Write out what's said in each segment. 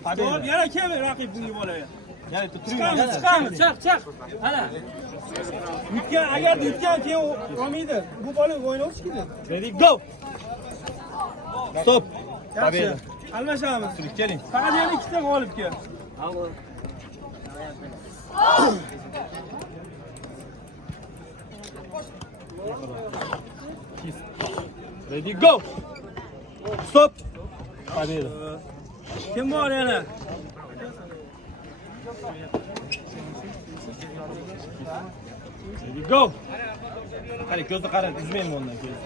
Stop, yana kim raqib bunga bolaya? Yana Chiqamiz, chiq. Mana. Yutgan, agar yutgan keyin olmaydi. Bu bola o'ynayversa kerak. Ready, go. Stop. Yaxshi. Almashamiz. Keling. Faqat yana ikkita g'olib kel. Ready, go. Stop. Победа. Kim bor yana? Ready, go. Qani ko'zni qarang, uzmayman bundan keyin.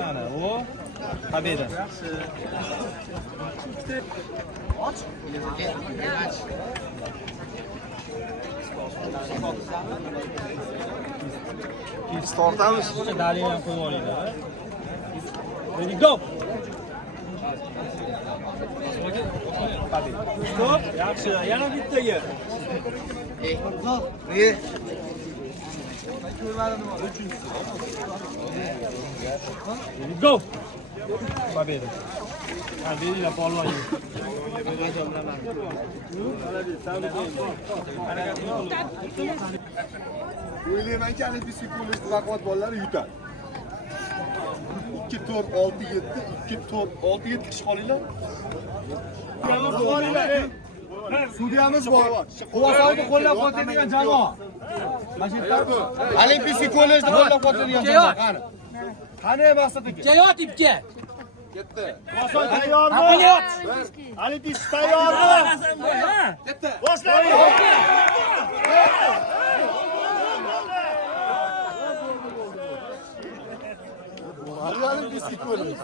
Mana o. Победа. Yaxshi. Tortamiz. Dalini ham qo'yib olinglar. Ready, go. Stop. Yaxshi. Yana bittaga. Ready, go. Победа. Beringlar polvonga. O'ylaymanki, ana bu sekundolik raqobat bolalar yutadi. 2 4 6 7 2 4 6 7 kishi qolinglar. Sudiyamiz bor. Quvasoyni qo'llab-quvvatlaydigan jamoa. Olimpiyskiy kollejda qo'llab-quvvatlaydigan jamoa qani? Qani maqsad aka? Jayot ipga. Ketdi. Quvasoy tayyormi? Olimpiyskiy tayyormi? Ketdi. Boshlaylik. Olimpiyskiy kollej.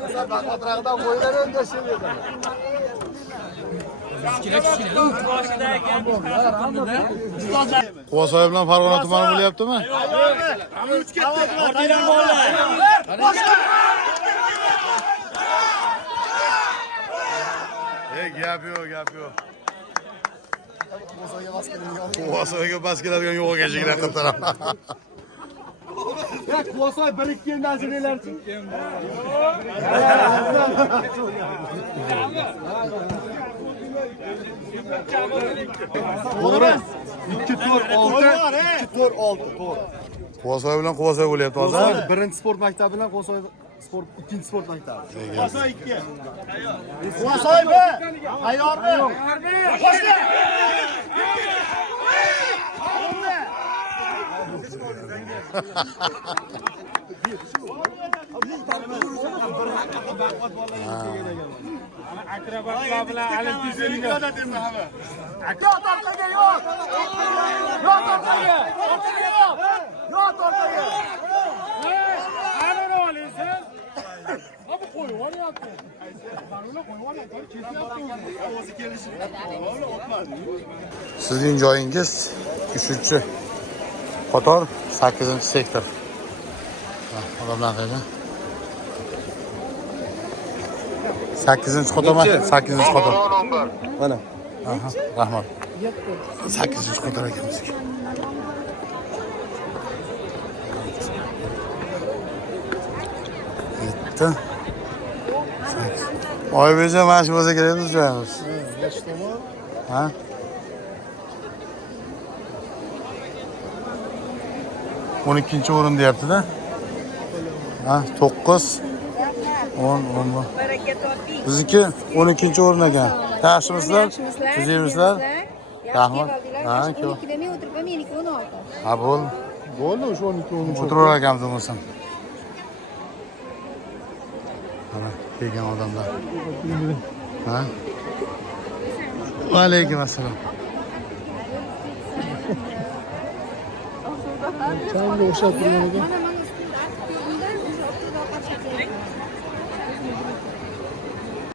Sizlar baqatraqdan qo'ylar endi shunday. Quvasoy bilan Farg'ona tumani bo'lyaptimi? Gap yo'q. Quvasoyga bas keladigan yo'q ekashinglar qilib Quvasoy 1-2 yildan siraylarchi. To'g'ri. 2 4 6 2 4 6 to'g'ri. Quvasoy bilan Quvasoy bo'lyapti hozir. Quvasoy birinchi sport maktabi bilan Quvasoy sport ikkinchi sport maktabi. Quvasoy 2. Quvasoy B. Tayyormi? Boshla. Akrobatlar bilan Olimpiyskiy Sizning joyingiz 3-qator 8-sektor. Odamlar qayda? 8-qatormi? 8-qator. Mana. Aha, rahmat. 8-qator ekan bizga. Yetti. Oybekjon mana shu bo'lsa kerak biz joyimiz. Ha? On ikkinchi o'rin deyapti-da. Ha, 9 10 10. Bizniki 12-chi o'rin ekan. Yaxshimisizlar? Sizlar? Rahmat. Ha, ko'p. 12da men o'tiribman, meniki 16. Ha, bo'ldi. Bo'ldi, o'sha 12 O'tirar ekanmiz bo'lsam. Mana kelgan odamlar. Ha? Va alaykum assalom. Changi o'xshab turgan ekan.